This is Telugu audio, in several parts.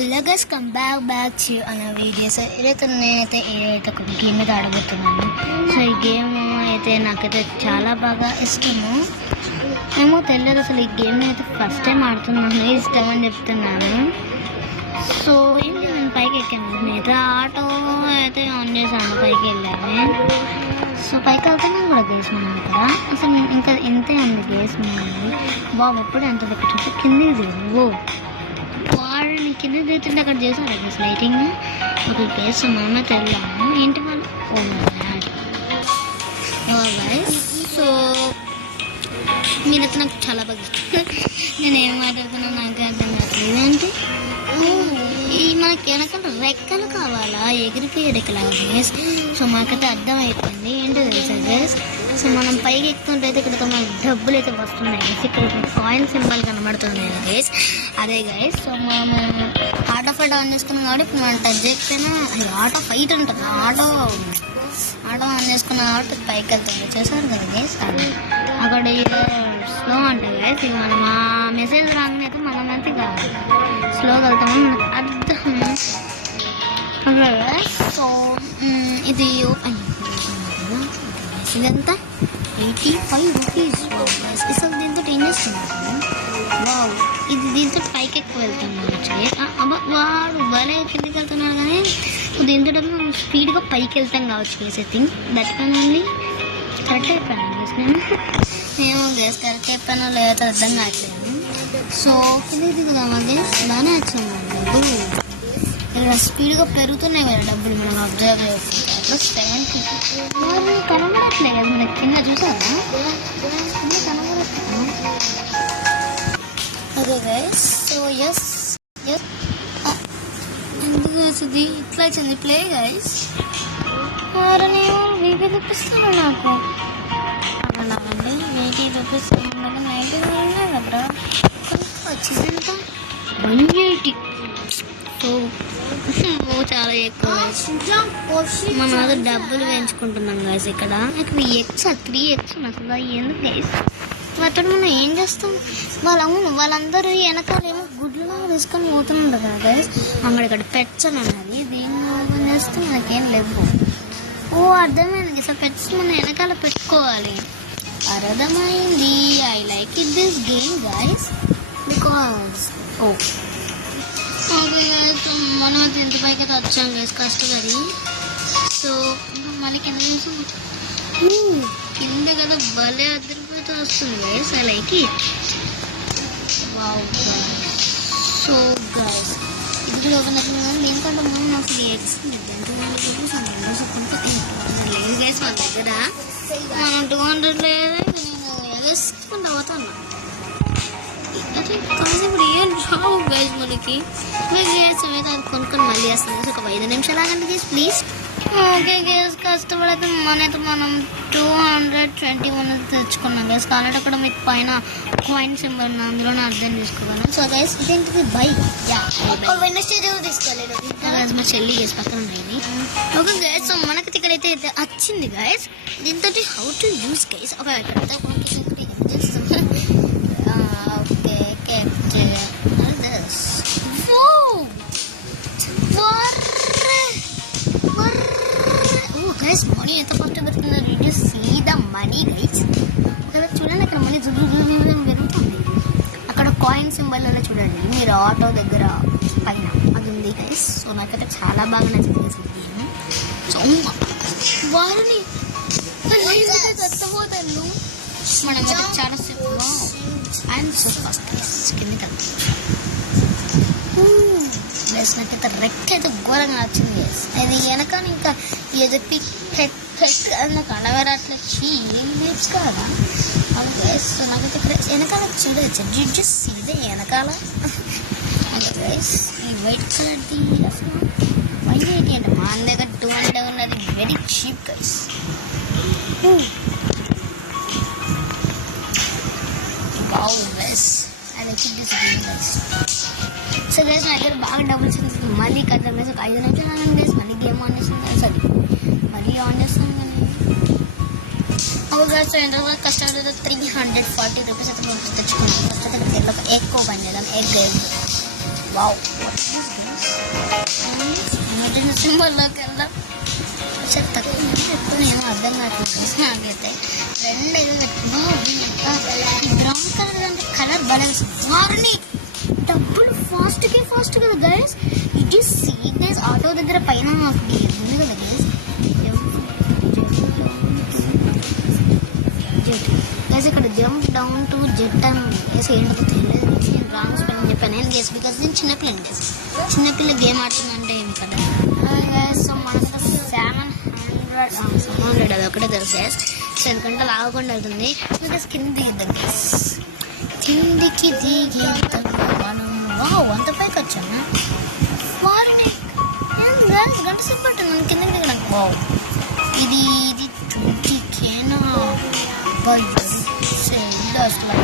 Hello guys, come back to అన్న వీడియోస్. నేనైతే ఒక గేమ్ అయితే ఆడబోతున్నాను. సో ఈ గేమ్ అయితే నాకైతే చాలా బాగా ఇష్టము. ఏమో తెలియదు అసలు ఈ గేమ్ అయితే ఫస్ట్ టైం ఆడుతున్నాను. ఇష్టం అని చెప్తున్నాను. సో ఏంటి, నేను పైకి ఎక్కాను. మిగతా ఆటో అయితే ఆన్ చేశాను, పైకి వెళ్ళాను. సో పైకి వెళ్తున్నాను కూడా గేస్ మనం కదా. అసలు ఇంకా ఇంతే ఉంది గేస్ మనది. బాబు ఎప్పుడు ఎంత దగ్గర చూసి కింద ఓ వాడిని కింద దిగుతుంటే అక్కడ చేశారు గేస్ లైటింగ్. ఒక గేస్ మనమే తెల్లాము ఏంటి వాళ్ళు. సో మీరైతే నాకు చాలా బాగా ఇష్టం. నేను ఏం మాట్లాడుతున్నా నాకే అర్థం కావట్లేదు. అంటే ఈ మనకి వెనకాల రెక్కలు కావాలా, ఎగిరిపోయేడెక్కలా గేస్. సో మాకైతే అర్థం అయిపోయింది ఏంటో తెలుసా గేస్. సో మనం పైకి ఎక్కుతుంటే ఇక్కడ మనకి డబ్బులు అయితే వస్తున్నాయి గేస్. ఇక్కడ కాయిన్ సింబల్ కనబడుతుంది గేస్, అదే గైస్. సో మనం ఆటో ఫైట్ ఆన్ చేసుకున్నాం కాబట్టి ఇప్పుడు మనం టచ్ చేయకపోయినా ఆటో ఫైట్ ఉంటుంది. ఆటో ఆన్ చేసుకున్నాం కాబట్టి పైకి వెళ్తుంది. చేశారు కదా గేస్. అక్కడ స్లో అంటే గైస్ ఇక మనం ఆ మెసేజ్ రాగానే అయితే మనం అయితే స్లోగా వెళ్తామని అర్థం. సో ఇది ఇదంతా 85 రూపీస్. అసలు దీంతో ఏం చేస్తున్నాను. వావ్, ఇది దీంతో పైకి ఎక్కువ వెళ్తాం కావచ్చు. వాడు భలే కిందకి వెళ్తున్నాడు కానీ దీంతో మనం స్పీడ్గా పైకి వెళ్తాం కావచ్చు గేస్. ఐ థింక్ దట్ పైన ఉంది. కరెక్ట్ అయిపోయాను గేస్. నేను గేస్ కరెక్ట్ అయిపోయానో లేదో అర్థం కావట్లేదు. సో కిందకి దిగుదామా గేస్. బాగానే వచ్చాము డబ్బులు. ఇక్కడ స్పీడ్గా పెరుగుతున్నాయి కదా డబ్బులు. మనం అబ్జర్వ్ చేసుకుంటాం. 70 మరి కనబడట్లేదు కదా మనకి కింద. చూసారా కింద కనబడట్లేదు. Okay guys. సో ఎస్ ఎందుకు వచ్చింది ఇట్లా వచ్చింది ప్లే గైస్. మరి నేను వీటి చూపిస్తాను నాకు. అలాగండి వీటి చూపిస్తాను. 90 కదా వచ్చింది ఎంత 180. సో చాలా ఎక్కువ. మనం అదే డబ్బులు పెంచుకుంటున్నాం గైస్. ఇక్కడ 3x అసలు ఎందుకు గైస్. అతడు మనం ఏం చేస్తాం. వాళ్ళందరూ వెనకాలేమో గుడ్లు తీసుకొని పోతున్నారు కదా గైస్. ఇక్కడ పెట్స్ అని ఉన్నది. దీన్ని ఓపెన్ చేస్తే మనకేం లేవు. ఓ అర్థమైంది. సో పెట్స్ మనం వెనకాల పెట్టుకోవాలి. అర్థమైంది. I like it this game guys because okay guys. మనం ఎంత పైకి అయితే వచ్చాం గైస్ కష్టపడి. సో ఇంకా మళ్ళీ కింద చూసాం. కింద కదా భలే అద్దరిపోతే వస్తుంది guys. I like it. Wow guys. So guys ఇది ఓపెన్ దీనికంటే మనం నాకు ఎగ్స్ లేదు గైస్. వాళ్ళ దగ్గర మనం 200 లేదా వేసుకుంటూ పోతున్నా. ఇప్పుడు ఏం రావు గైస్ మనకి. మీరు గేస్ అయితే అది కొనుక్కొని మళ్ళీ వేస్తాను. ఒక 5 నిమిషాలు ఆగండి గేస్ ప్లీజ్. ఓకే గేస్ కష్టపడితే మనం 221 తెచ్చుకున్నాం గేస్. కాబట్టి అక్కడ మీకు పైన కాయిన్ సింబల్ అందులోనే అర్థం చేసుకోగలను. సో గైస్ ఇదేంటిది బైక్. తీసుకోలేదు గైస్. మా చెల్లి గేస్ పక్కన ఉన్నాయి. Okay guys. సో మనకి ఇక్కడైతే వచ్చింది గైస్. దీంతో హౌ టు యూస్ గైస్. ఒక గైస్ మనీ ఎంత ఫస్ట్ పెడుతుందో వీడియో సీదా మనీ గైస్. ఒకవేళ చూడండి అక్కడ మనీ పెరుగుతుంది. అక్కడ కాయిన్ సింబల్ చూడండి మీరు ఆటో దగ్గర పైన అది ఉంది గైస్. సో నాకైతే చాలా బాగా నచ్చింది గైస్ గేమ్. సో వారిని చచ్చిపోతాను మనం చాలా సేపు. అండ్ సో ఫస్ట్ గైస్ కింద గైస్ నాకైతే రెక్క అయితే ఘోరంగా నచ్చింది గైస్. అది వెనకాల ఇంకా ఏదో పెట్ అది నాకు అడవరాట్లేదు. ఏం నేర్చుకోవాలా అది గైస్. సో నాకైతే ఇక్కడ వెనకాల చూడవచ్చు. జిడ్జెస్ ఇదే వెనకాల గైస్. ఈ వైట్ కలర్ది అసలు 180 అంటే మా దగ్గర 200 ఉన్నది. Very cheap guys. Wow guys I like this game guys. So guys నా దగ్గర బాగా డబ్బులు వచ్చింది. మళ్ళీ కథ గైస్ ఒక 5 నిమిషాలు ఆగండి గైస్. మళ్ళీ గేమ్ ఆన్ చేస్తాను గైస్. అది మళ్ళీ ఆన్ చేస్తాను కానీ గైస్. ఎంత కష్టపడితే 340 రూపీస్ అయితే తెచ్చుకున్నాను. ఫస్ట్ అయితే ఎక్కువ పని చేద్దాం. ఎగ్ వావ్ ఎమర్జెన్సీ సింబల్లోకి వెళ్దాం. తక్కువ ఎక్కువ ఏమో అర్థం కావట్లేదు నాకైతే. ఈ బ్రౌన్ కలర్ అంటే కలర్ బలన్స్ వారిని డబ్బులు ఫాస్ట్ కదా guys. It is see guys auto దగ్గర పైన మాకు ఉంది కదా గైస్. గైస్ ఇక్కడ జంప్ డౌన్ టు జెట్ అని గైస్ ఏంటో తెలియదు. నేను రాంగ్ స్పెల్లింగ్ చెప్పాను నేను గైస్ బికాస్ నేను చిన్నపిల్లని గైస్. చిన్నపిల్ల గేమ్ ఆడుతుందంటే ఏమి కదా గైస్. సో మన 700 అది ఒకటే తెలుసు గైస్. 7 గంటలు లాగకుండా వెళ్తుంది బికాస్ కింద దిగిద్దాం గైస్. కిందికి దిగిద్దాం మనం. అంత పైకి వచ్చాము గంట సేపు పట్టింది మనం కిందకి దిగడానికి. వావ్ ఇది 20Kనా అసలు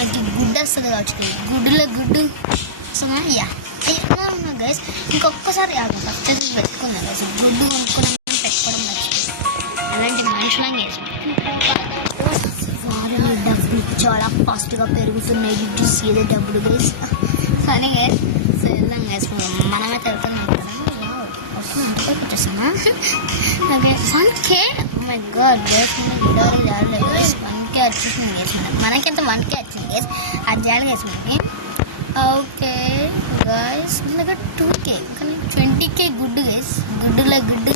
అది గుడ్డు వస్తుంది కావచ్చు. గుడ్డు యా ఉన్నా గైస్. ఇంకొకసారి పచ్చడి పెట్టుకున్నా గైస్. గుడ్డు కొనుక్కున్నాం పెట్టుకోవడం మర్చిపోయి అలాంటి మనుషులం గైస్. వారిని డబ్బులు చాలా ఫాస్ట్గా పెరుగుతున్నాయి. ఏదో డబ్బులు గైస్. కానీ గైస్ సో వెళ్దాం గైస్. మనమైతే వెళ్తున్నాం కదా. వస్తుంది వచ్చేసామా. Okay 1K my god guys. 1K వచ్చేసింది గైస్. మనకైతే 1K వచ్చింది గైస్. అది చేయాలి గైస్ మనకి. ఓకే గైస్ ఇంకా 2K కానీ 20K గుడ్డు గైస్. గుడ్డులో గుడ్డు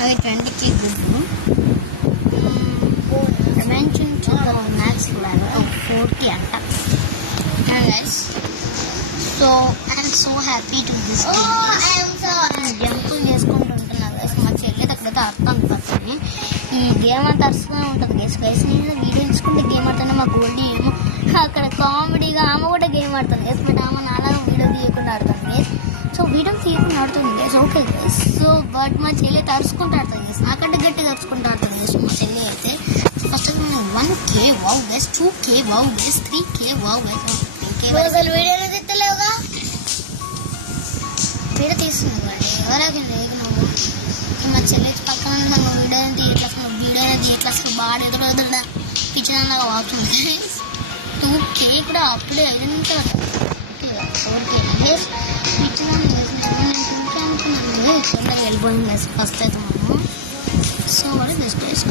అవి 20K గుడ్డు. మ్యాథ్స్ 4K అంట guys. So I'm so happy to this జంపులు చేసుకుంటూ ఉంటున్నాను గైస్. మా చెల్లి దగ్గర అర్థం పడుతుంది. ఈ గేమ్ అంతా అరుస్తూనే ఉంటుంది గైస్. గైస్ నేను వీడియో తీసుకుంటే గేమ్ ఆడుతున్నా. మా గోల్డీ ఏమో అక్కడ కామెడీగా ఆమె కూడా గేమ్ ఆడుతుంది గైస్. బట్ ఆమె నాలాగా వీడియో తీయకుండా ఆడుతుంది గైస్. సో వీడియో తీయకుండా ఆడుతుంది guys. Okay guys. So but మా చెల్లి తరుచుకుంటూ ఆడుతుంది గైస్. నాకంటే గట్టిగా తరుచుకుంటూ ఆడుతుంది గైస్ మా చెల్లి అయితే. First 1K wow guys. 2K wow guys. 3K wow guys. అసలు వీడియోలో తిట్టలేవుగా. వీడియో తీస్తున్నావు కానీ ఎవరికి లేదు నువ్వు. మా చెల్లి పక్కన నువ్వు వీడియో ఎట్లా అసలు బాగా ఎదురు కిచెన్ లాగా వాడుతుంది. 2K కూడా అప్పుడే అయింత 4K గైస్. కిచెన్ అనుకున్నాను వెళ్ళిపోయింది గైస్ ఫస్ట్ అయితే మనం. సో వాడు బెస్ట్ గైస్.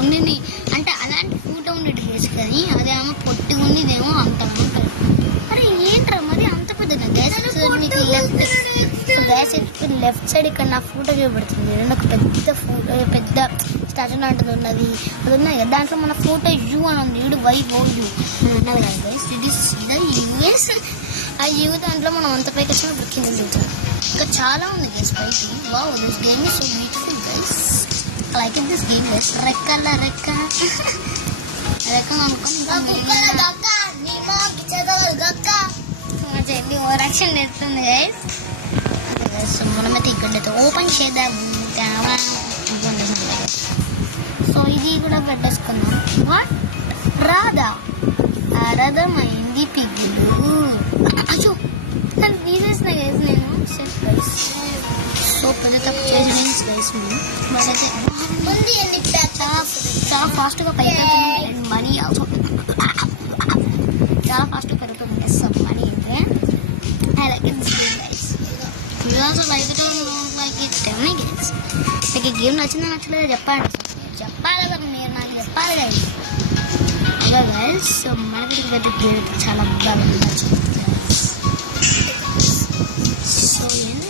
ఉండి అంటే అలాంటి ఫోటో ఉండేది గైస్. కానీ అదేమో పొట్టి ఉంది ఇదేమో అంత ఉంటుంది. అరే ఏంట్రా మరి అంత పెద్దగా గైస్. మీకు లెఫ్ట్ సైడ్ ఇక్కడ నా ఫోటో చూపెడుతుంది. ఒక పెద్ద ఫోటో పెద్ద స్టాచ్యూ లాంటిది ఉన్నది అది ఉన్నాయి కదా. దాంట్లో మన ఫోటో యూ అని ఉంది. వీడు YOU ఉన్నది కదా guys. It is the US. ఆ యూ దాంట్లో మనం అంత పైకి వచ్చిన ఇప్పుడు కింద దిగుతాం. ఇంకా చాలా ఉంది గైస్ పైకి. Wow this game is so beautiful guys. Like it this game guys. రెక్క చెల్లి ఓవరాక్షన్ చేస్తుంది గైస్. సో మనమైతే ఇక్కడ ఓపెన్ చేద్దాం. సో ఇది కూడా పెట్టేసుకుందాం. వాట్ రాధమైంది పిగ్గులు. అయ్యో దాన్ని తీసేసిన గైస్ నేను. సో పెద్ద తప్పు చేసి గైస్ చాలా ఫాస్ట్గా పైకి మనీ చాలా ఫాస్ట్గా పెరుగుతుంది గైస్. మనీ అయితే I like it this game guys. You also like it or don't like it tell me guys. మీకు ఈ గేమ్ నచ్చిందా నచ్చలేదా చెప్పండి కదా. మీరు నాకు చెప్పాలి గైస్. ఇక గైస్ సో మనకి గేమ్ చాలా బాగా నచ్చింది. సో ఏంటి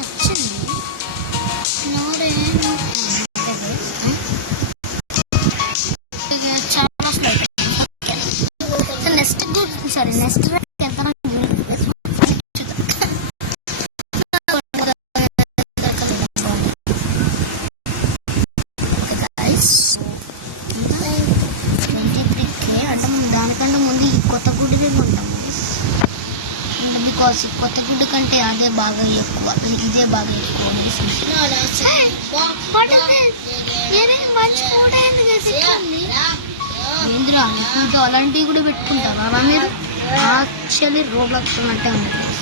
వచ్చింది చాలా నెక్స్ట్ సారీ నెక్స్ట్ ఎంత దానికంటే ముందు ఈ కొత్త గుడ్డుదే కొంటాము. బికాస్ కొత్త గుడ్డు కంటే అదే బాగా ఎక్కువ. ఇదే బాగా ఎక్కువ ఏంద్రా ఇంకా అలాంటివి కూడా పెట్టుకుంటారు అలా మీరు. యాక్చువల్లీ రోబ్లాక్స్ అంటే ఉంటుంది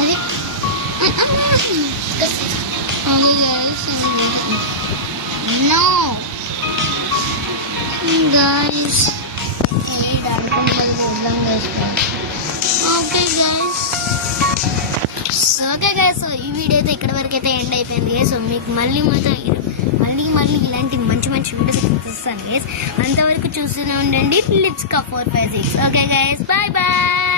అది. No guys, okay guys so ఈ వీడియో అయితే ఇక్కడ వరకు అయితే ఎండ్ అయిపోయింది గైస్. సో మీకు మళ్ళీ మళ్ళీ ఇలాంటి మంచి వీడియోస్ చూపిస్తాను గైస్. అంతవరకు చూస్తూనే ఉండండి లిప్స్కా 456. Okay guys, bye bye.